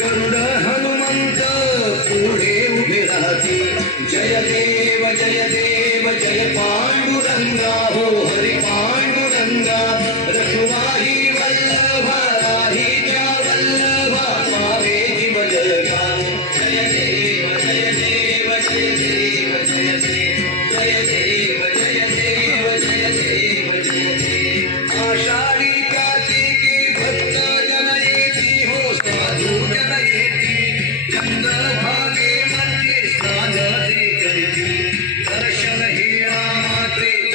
ಗರುಡ जय देव जय देव, जय पाण्डुरङ्गा हो हरि पाण्डुरङ्गा रघुवाहि वल्लभा, राहि क्या वल्लभा पावे जीव जय गान जय देव जय देव जय देव जय देव जय देव।